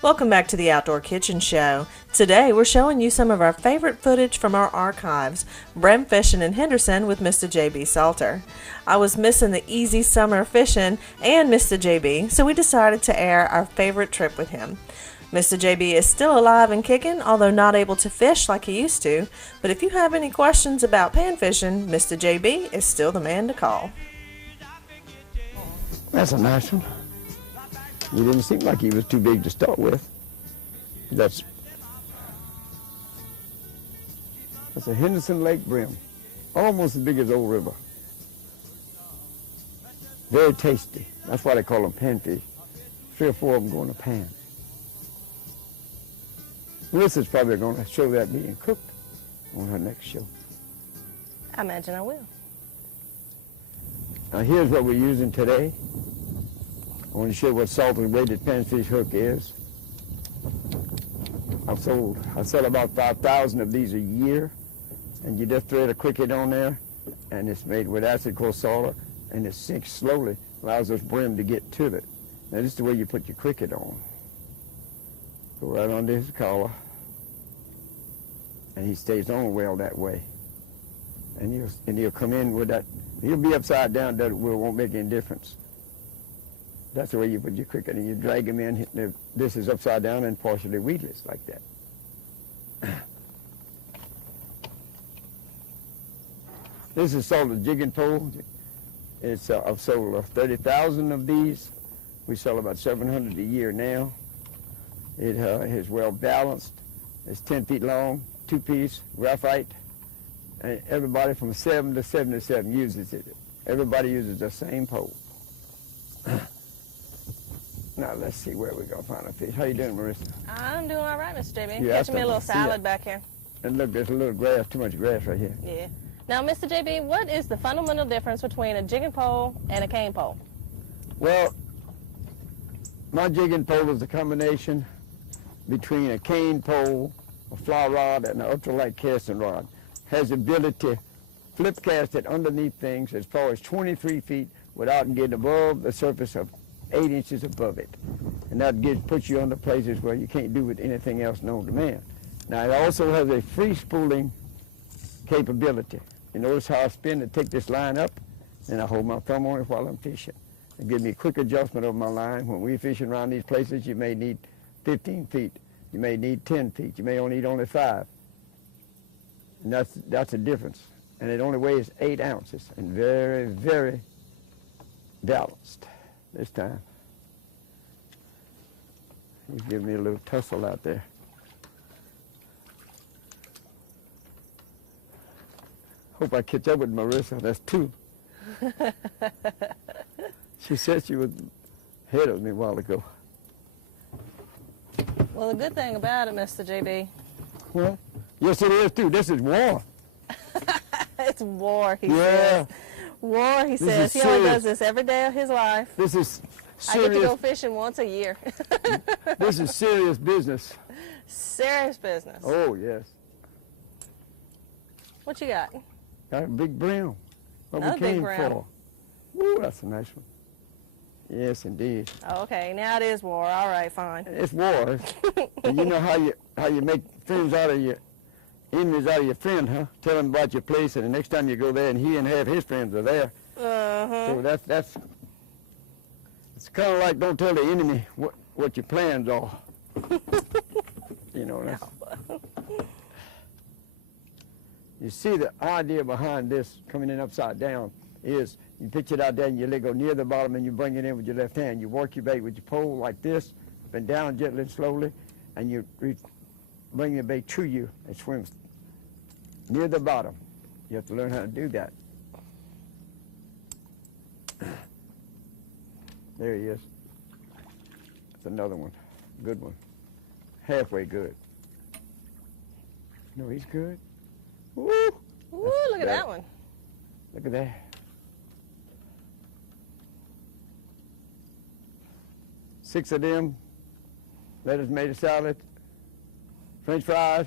Welcome back to the Outdoor Kitchen Show. Today we're showing you some of our favorite footage from our archives, bream fishing in Henderson with Mr. JB Salter. I was missing the easy summer fishing and Mr. JB, so we decided to air our favorite trip with him. Mr. JB is still alive and kicking, although not able to fish like he used to, but if you have any questions about pan fishing, Mr. JB is still the man to call. That's a nice one. He didn't seem like he was too big to start with. That's a Henderson Lake bream, almost as big as Old River. Very tasty. That's why they call them panfish. 3 or 4 of them go in a pan. Melissa's probably going to show that being cooked on her next show. I imagine I will. Now here's what we're using today. I want to show what salted weighted panfish hook is. I sell about 5,000 of these a year, and you just thread a cricket on there, and it's made with acid core solder, and it sinks slowly, allows those bream to get to it. Now this is the way you put your cricket on. Go right under his collar, and he stays on well that way. And he'll come in with that. He'll be upside down, that won't make any difference. That's the way you put your cricket, and you drag him in. This is upside down and partially weedless like that. This is salted jigging pole. I've sold 30,000 of these. We sell about 700 a year now. It is well balanced. It's 10 feet long, 2-piece, graphite. And everybody from 7 to 77 uses it. Everybody uses the same pole. Now let's see where we're going to find a fish. How you doing, Marissa? I'm doing all right, Mr. JB. Yeah, Catching me a little salad back here. And look, there's a little grass, too much grass right here. Yeah. Now, Mr. JB, what is the fundamental difference between a jigging pole and a cane pole? Well, my jigging pole is a combination between a cane pole, a fly rod, and an ultralight casting rod. Has the ability to flip cast it underneath things as far as 23 feet without getting above the surface of 8 inches above it. And that puts you under places where you can't do with anything else known to man. Now it also has a free spooling capability. You notice how I spin to take this line up, and I hold my thumb on it while I'm fishing. It gives me a quick adjustment of my line. When we're fishing around these places, you may need 15 feet. You may need 10 feet. You may only need only 5. And that's the difference. And it only weighs 8 ounces and very, very balanced this time. He's giving me a little tussle out there. Hope I catch up with Marissa. That's 2. She said she was ahead of me a while ago. Well, the good thing about it, Mr. JB. Well, yes, it is, too. This is war. It's war, he says. War, he says. He only does this every day of his life. This is serious. I get to go fishing once a year. This is serious business. Serious business. Oh, yes. What you got? Got a big bream. What Another we came big bream. for. Ooh, that's a nice one. Yes, indeed. Okay, now it is war. All right, fine. It's war. And you know how you make friends out of your enemies out of your friend, huh? Tell them about your place, and the next time you go there, and he and half his friends are there. So that's it's kind of like don't tell the enemy what your plans are. You know. That's, you see, the idea behind this coming in upside down is you pitch it out there and you let go near the bottom and you bring it in with your left hand. You work your bait with your pole like this, bend down gently and slowly, and you bring the bait to you and swims near the bottom. You have to learn how to do that. There he is. That's another one. Good one. Halfway good. No, he's good. Woo! Ooh, look at that one. Look at that. 6 of them. Lettuce made a salad. French fries.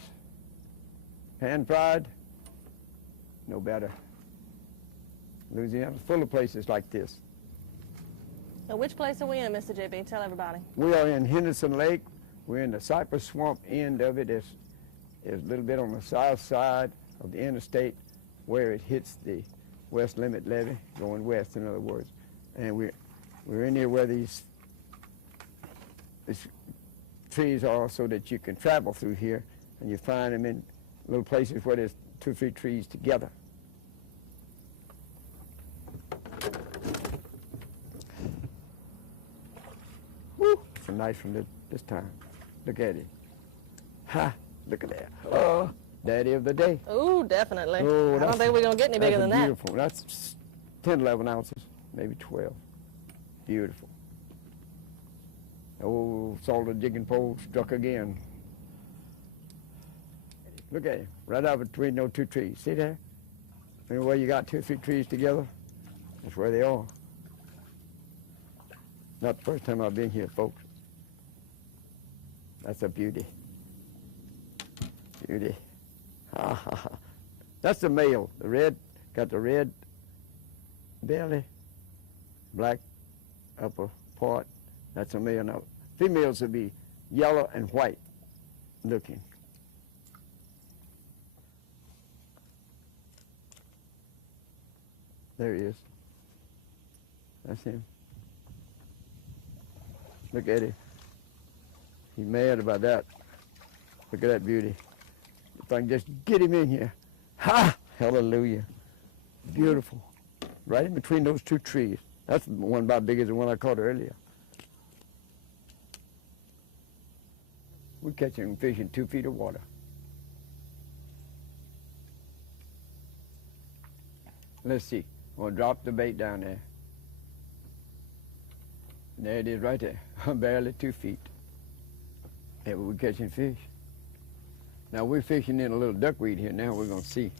Pan fried. No better. Louisiana's full of places like this. So which place are we in, Mr. JB? Tell everybody. We are in Henderson Lake. We're in the cypress swamp end of it. It's a little bit on the south side of the interstate where it hits the west limit levee, going west, in other words. And we're in here where these trees are, so that you can travel through here, and you find them in little places where there's 2 or 3 trees together. Woo! It's a nice one this time. Look at it. Ha! Look at that. Oh, daddy of the day. Ooh, definitely. Oh, I don't think we're going to get any bigger than that. Beautiful. That's 10, 11 ounces, maybe 12. Beautiful. Oh, salted jigging pole struck again. Look at it, right out between those 2 trees. See there? Anywhere you got 2 or 3 trees together, that's where they are. Not the first time I've been here, folks. That's a beauty. Beauty. Ha ha ha. That's the male. The red, got the red belly, black upper part. That's a male. Now, females would be yellow and white looking. There he is. That's him. Look at him. He's mad about that. Look at that beauty. If I can just get him in here. Ha! Hallelujah. Beautiful. Right in between those 2 trees. That's one about big as the one I caught earlier. We're catching fish in 2 feet of water. Let's see. I'm going to drop the bait down there. There it is right there. Barely 2 feet. Yeah, we're catching fish. Now we're fishing in a little duckweed here. Now we're going to see if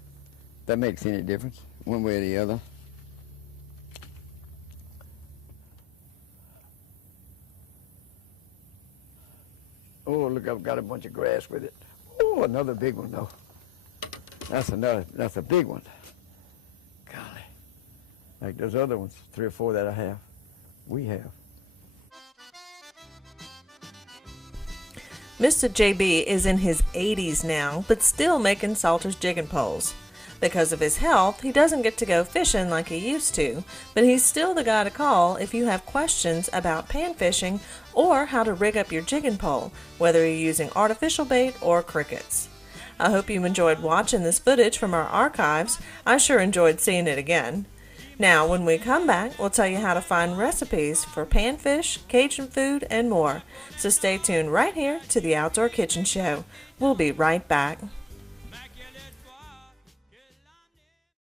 that makes any difference, one way or the other. Oh, look, I've got a bunch of grass with it. Oh, another big one, though. That's a big one. Golly. Like those other ones, 3 or 4 that I have. We have. Mr. JB is in his 80s now, but still making Salter's jigging poles. Because of his health, he doesn't get to go fishing like he used to, but he's still the guy to call if you have questions about pan fishing or how to rig up your jigging pole, whether you're using artificial bait or crickets. I hope you enjoyed watching this footage from our archives. I sure enjoyed seeing it again. Now, when we come back, we'll tell you how to find recipes for panfish, Cajun food, and more. So stay tuned right here to the Outdoor Kitchen Show. We'll be right back.